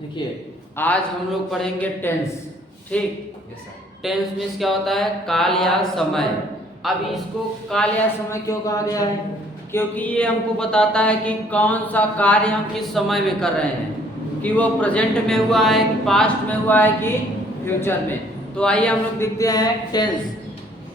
देखिए आज हम लोग पढ़ेंगे टेंस। ठीक, टेंस मीन्स क्या होता है? काल या समय। अब इसको काल या समय क्यों कहा गया है? क्योंकि ये हमको बताता है कि कौन सा कार्य हम किस समय में कर रहे हैं, कि वो प्रेजेंट में हुआ है कि पास्ट में हुआ है कि फ्यूचर में। तो आइए हम लोग देखते हैं टेंस।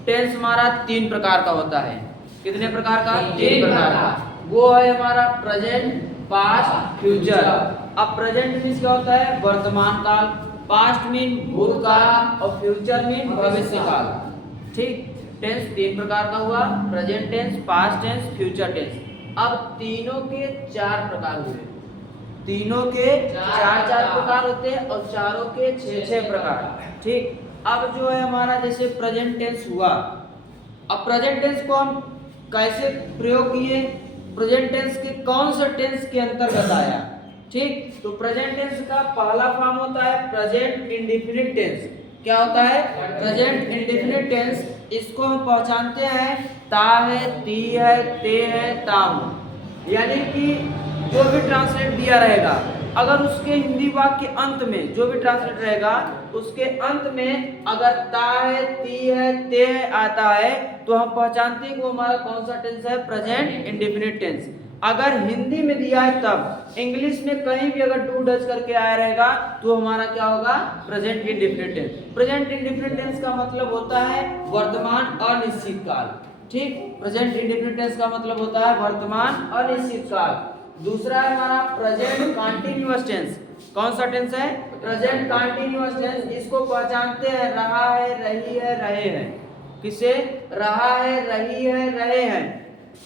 टेंस हमारा 3 प्रकार का होता है। कितने प्रकार का? 3 प्रकार का। वो है हमारा प्रेजेंट, पास्ट, फ्यूचर। अब प्रेजेंट मीन्स क्या होता है? वर्तमान काल, पास्ट मीन भूतकाल और फ्यूचर मीन भविष्य काल। ठीक, टेंस 3 प्रकार का हुआ, present tense, past tense, future tense. अब तीनों के 4 प्रकार हुए, तीनों के 4 प्रकार होते हैं और चारों के 6 प्रकार। ठीक, अब जो है हमारा जैसे प्रेजेंट टेंस हुआ, अब प्रेजेंट टेंस को हम कैसे प्रयोग किए, प्रेजेंट टेंस के कौन सा टेंस के अंतर्गत आया। ठीक, तो प्रेजेंट टेंस का पहला फॉर्म होता है प्रेजेंट इंडेफिनिट टेंस। क्या होता है? Present indefinite tense. इसको हम पहचानते हैं ता है, ती है, ते है, ता हूं। यानी कि जो भी ट्रांसलेट दिया रहेगा, अगर उसके हिंदी वाक्य के अंत में जो भी ट्रांसलेट रहेगा उसके अंत में अगर ता है, ती है, ते है आता है तो हम पहचानते हैं कि वो हमारा कौन सा टेंस है? Present indefinite tense. अगर हिंदी में दिया है तब, इंग्लिश में कहीं भी अगर डू डज करके आया रहेगा तो हमारा क्या होगा? Present indefinite tense. Present indefinite tense का मतलब होता है वर्तमान अनिश्चित काल। ठीक, प्रेजेंट इंडेफिनिट टेंस का मतलब होता है वर्तमान अनिश्चित काल। दूसरा है हमारा प्रेजेंट कंटीन्यूअस टेंस। कौन सा टेंस है? Present continuous tense. इसको पहचानते हैं रहा है, रही है, रहे हैं। किसे? रहा है, रही है, रहे हैं।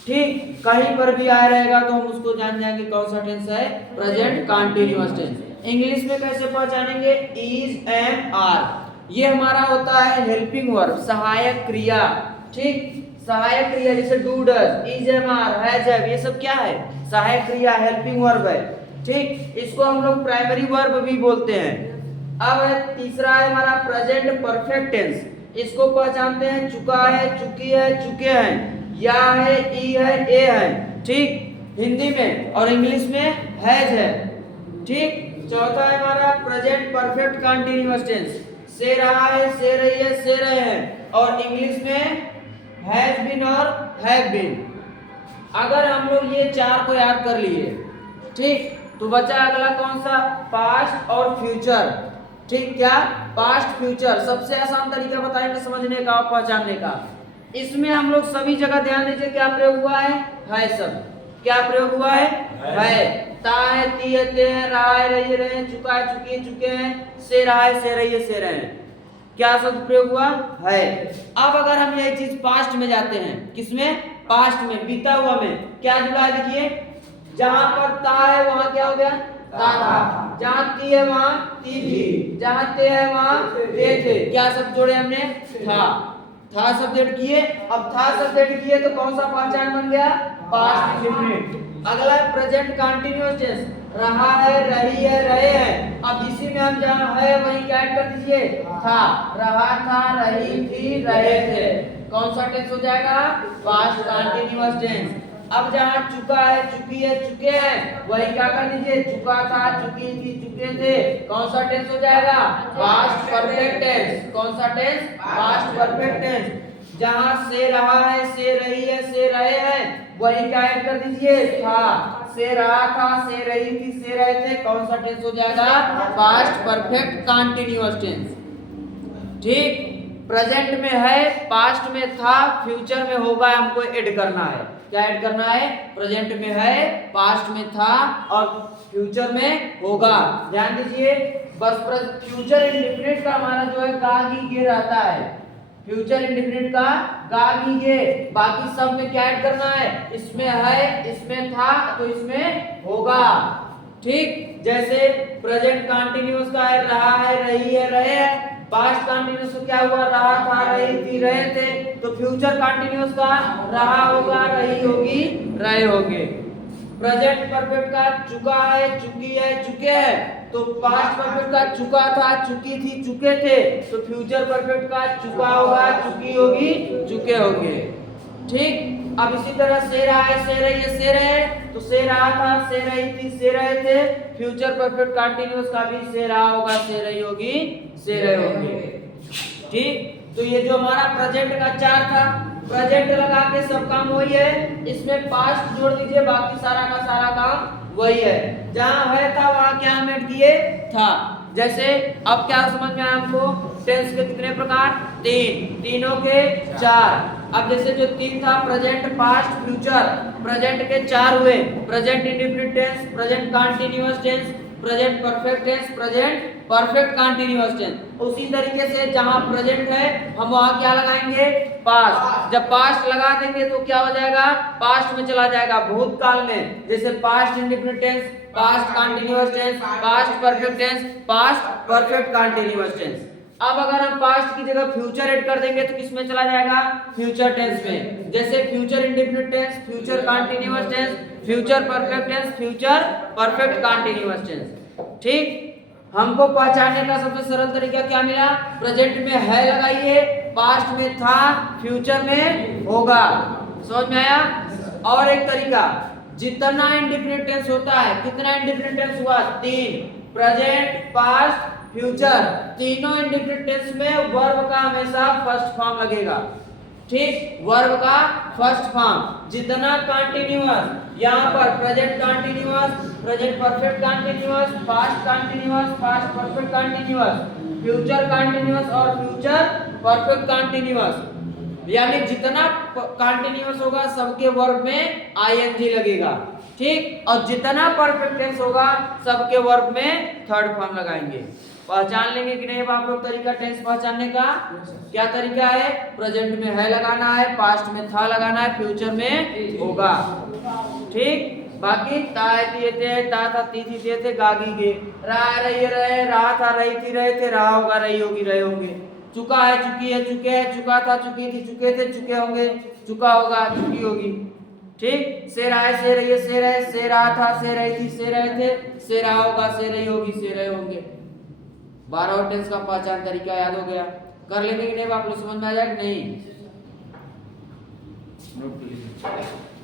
ठीक, कहीं पर भी आया रहेगा तो हम उसको जान जाएंगे कौन सा टेंस है? Present continuous tense. इंग्लिश में कैसे पहचानेंगे? Is, am, are. ये हमारा होता है हेल्पिंग वर्ब, सहायक क्रिया। ठीक, सहायक क्रिया जैसे do does, is, am, are, has, have, ये सब क्या है? सहायक क्रिया, हेल्पिंग वर्ब है। ठीक, इसको हम लोग प्राइमरी वर्ब भी बोलते हैं। अब है तीसरा है हमारा प्रेजेंट परफेक्ट टेंस। इसको पहचानते हैं चुका है, चुकी है, चुके हैं, या है, ई है, ए है। ठीक, हिंदी में और इंग्लिश में हैज है। ठीक, चौथा है हमारा प्रेजेंट परफेक्ट कंटीन्यूअस टेंस। से रहा है, से रही है, से रहे हैं, और इंग्लिश में हैज बीन और हैव बीन। अगर हम लोग ये 4 को याद कर लिए, ठीक, तो बचा अगला कौन सा? पास्ट और फ्यूचर। ठीक, क्या? Past future. सबसे आसान तरीका बताएंगे समझने का और पहचानने का। इसमें हम लोग सभी जगह ध्यान दीजिए क्या प्रयोग हुआ है? शब्द। क्या प्रयोग हुआ है? है। ता है, ती है, ते है, रहा है, रही है, रहे हैं, चुका है, चुकी है, चुके हैं, से रहा है, से रही है, से रहे हैं। क्या शब्द प्रयोग हुआ? है। अब अगर हम यही चीज पास्ट में जाते हैं, किसमें? पास्ट में, बीता हुआ में। क्या जुड़ा? देखिए, जहां पर ता है वहां क्या हो गया? ता था। जहां ती है वहां ती थी। जहां ते है वहां ते थे। क्या शब्द जोड़े हमने? था शब्द ऐड किए। अब था शब्द ऐड किए तो कौन सा पहचान बन गया? Past indefinite. अगला प्रेजेंट कंटीन्यूअस टेंस। रहा है, रही है, रहे हैं। अब इसी में हम जहां है वहीं क्या ऐड कर दीजिए? था। रहा था, रही थी, रहे थे। कौन सा टेंस हो जाएगा? Past continuous tense. अब जहां चुका है, चुकी है, चुके हैं, वही क्या कर दीजिए? चुका था, चुकी थी, चुके थे। कौन सा टेंस हो जाएगा? Past perfect tense. कौन सा टेंस? Past perfect tense. जहां से रहा है, से रही है, से रहे हैं, वही क्या ऐड कर दीजिए? था। से रहा था, से रही थी, से रहे थे। कौन सा टेंस हो जाएगा? Past perfect continuous tense. ठीक, प्रेजेंट में है, पास्ट में था, फ्यूचर में होगा, हमको ऐड करना है। क्या ऐड करना है? प्रेजेंट में है, पास्ट में था और फ्यूचर में होगा। ध्यान दीजिए, बस फ्यूचर इंडेफिनिट का हमारा जो है गा गी गे रहता है। फ्यूचर इंडेफिनिट का गा गी गे। बाकी सब में क्या ऐड करना है? इसमें है, इसमें था तो इसमें होगा। ठीक, जैसे प्रेजेंट कंटीन्यूअस का है रहा है, रही है, रहे हैं। पास्ट कंटीन्यूअस का क्या हुआ? रहा था, रही थी, रहे थे। तो फ्यूचर कंटीन्यूअस का रहा होगा, रही होगी, रहे होंगे। प्रेजेंट परफेक्ट का चुका है, चुकी है, चुके हैं। तो पास्ट परफेक्ट का चुका था, चुकी थी, चुके थे। तो फ्यूचर परफेक्ट का चुका होगा, चुकी होगी, चुके होंगे। ठीक, अब इसी तरह से रहा है, से रही है, से रहे। तो से रहा था, से रही थी, से रहे थे। फ्यूचर परफेक्ट कंटीन्यूअस का भी से रहा होगा, से रही होगी, से रहे होंगे। ठीक, तो ये जो हमारा प्रेजेंट का चार था, प्रेजेंट लगा के सब काम वही है, इसमें पास्ट जोड़ दीजिए, बाकी सारा का सारा काम वही है। जहां है था वहां क्या हम ऐड किए था। जैसे अब क्या समझ में आया हमको, टेंस के कितने प्रकार, तीन, तीनों के चार। अब जैसे जो तीन था, प्रेजेंट, पास्ट, फ्यूचर, प्रेजेंट के चार हुए, present indefinite tense, present continuous tense, present perfect tense, present perfect continuous tense. उसी तरीके से जहां प्रेजेंट है हम वहां क्या लगाएंगे, पास्ट। जब पास्ट लगा देंगे तो क्या हो जाएगा, पास्ट में चला जाएगा, भूतकाल में। जैसे past indefinite tense, past continuous tense, past perfect tense, past perfect continuous tense. अब अगर हम पास्ट की जगह फ्यूचर ऐड कर देंगे तो किस में चला जाएगा, फ्यूचर टेंस में। जैसे future indefinite tense, future continuous tense, future perfect tense, future perfect continuous tense. ठीक, हमको पहचानने का सबसे सरल तरीका क्या मिला, प्रेजेंट में है लगाइए, पास्ट में था, फ्यूचर में होगा। समझ में आया। और एक तरीका, जितना इंडेफिनिट टेंस होता है, कितना इंडेफिनिट टेंस हुआ, तीन, प्रेजेंट, पास्ट, फ्यूचर, तीनों इंडेफिनिट टेंस में वर्ब का हमेशा फर्स्ट फॉर्म लगेगा। ठीक, वर्ब का फर्स्ट फॉर्म। जितना कंटीन्यूअस, यहाँ पर present continuous, present perfect continuous, past continuous, past perfect continuous, future continuous और फ्यूचर परफेक्ट कंटीन्यूअस, यानी जितना कंटीन्यूअस होगा सबके वर्ब में आईएनजी लगेगा। ठीक, और जितना परफेक्ट टेंस होगा सबके वर्ब में थर्ड फॉर्म लगाएंगे। पहचान लेंगे कि नहीं अब आप लोग तरीका टेंस पहचानने का। क्या तरीका है, प्रेजेंट में है लगाना है, पास्ट में था लगाना है, फ्यूचर में होगा। ठीक, बाकी ताए दिए थे, ता था, ती थी, थे थे, गागी गे, रहा रही रहे, रहा था, रही थी, रहे थे, रहा होगा, रही होगी, रहे होंगे। चुका है, चुकी है, चुके हैं, चुका था, चुकी थी, चुके थे, चुके होंगे, चुका होगा, चुकी होगी। ठीक, से रहा है, से रही है, से रहे, से रहा था, से रही थी, से रहे थे, से रहा होगा, से रही होगी, से रहे होंगे। 12 टेंस का पहचान तरीका याद हो गया। कर लेंगे कि नहीं आप लोग, समझ में आ जाएगा कि नहीं। नोट कर लीजिए।